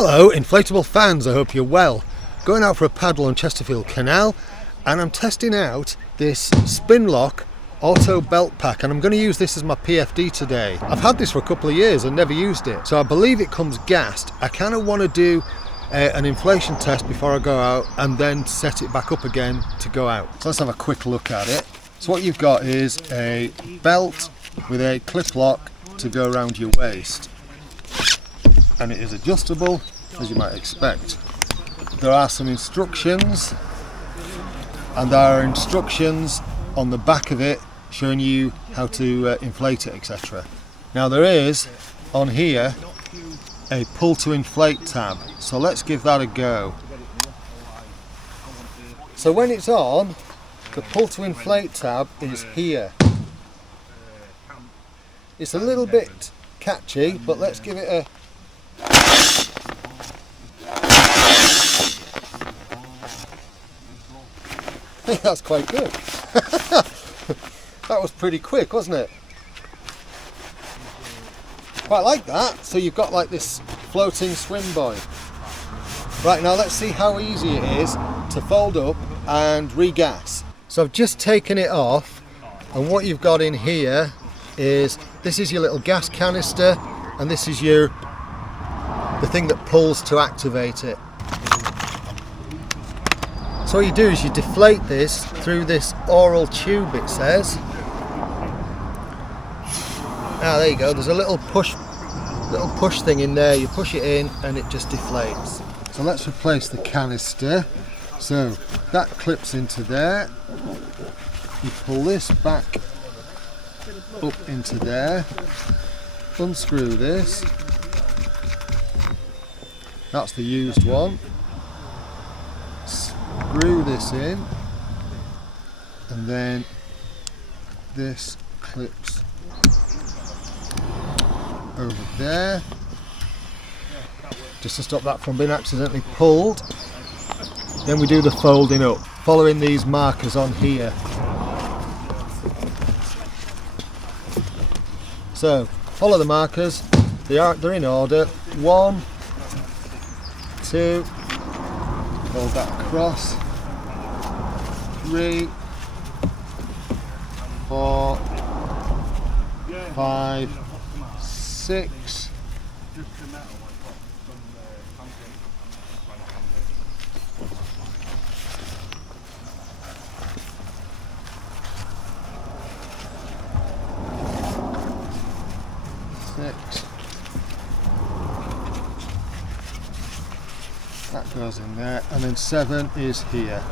Hello inflatable fans, I hope you're well. Going out for a paddle on Chesterfield Canal and I'm testing out this Spinlock Alto belt pack, and I'm going to use this as my PFD today. I've had this for a couple of years and never used it, so I believe it comes gassed. I kind of want to do an inflation test before I go out and then set it back up again to go out. So let's have a quick look at it. So what you've got is a belt with a clip lock to go around your waist, and it is adjustable as you might expect. There are some instructions, and there are instructions on the back of it showing you how to inflate it, etc. Now there is on here a pull to inflate tab, so let's give that a go. So when it's on, the pull to inflate tab is here. It's a little bit catchy, but let's give it a I think that's quite good. That was pretty quick, wasn't it? Quite like that. So you've got like this floating swim buoy. Right, now let's see how easy it is to fold up and regas. So I've just taken it off, and what you've got in here is, this is your little gas canister, and this is the thing that pulls to activate it. So what you do is you deflate this through this oral tube, it says. Ah, there you go, there's a little push thing in there. You push it in and it just deflates. So let's replace the canister. So that clips into there. You pull this back up into there. Unscrew this. That's the used one. Screw this in, and then this clips over there, just to stop that from being accidentally pulled. Then we do the folding up, following these markers on here. So follow the markers, they're in order. 1, 2, fold that across, 3, 4, 5, 6, 6. That goes in there, and then 7 is here.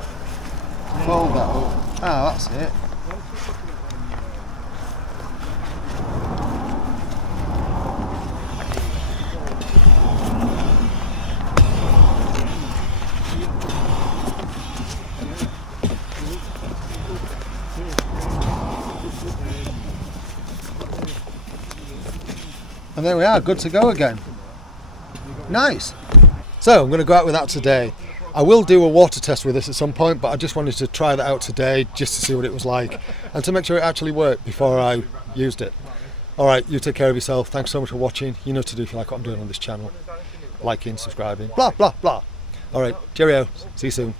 Fold that up. Ah, that's it. And there we are, good to go again. Nice. So I'm going to go out with that today. I will do a water test with this at some point, but I just wanted to try that out today just to see what it was like and to make sure it actually worked before I used it. Alright, you take care of yourself. Thanks so much for watching. You know what to do if you like what I'm doing on this channel. Liking, subscribing, blah blah blah. Alright, cheerio. See you soon.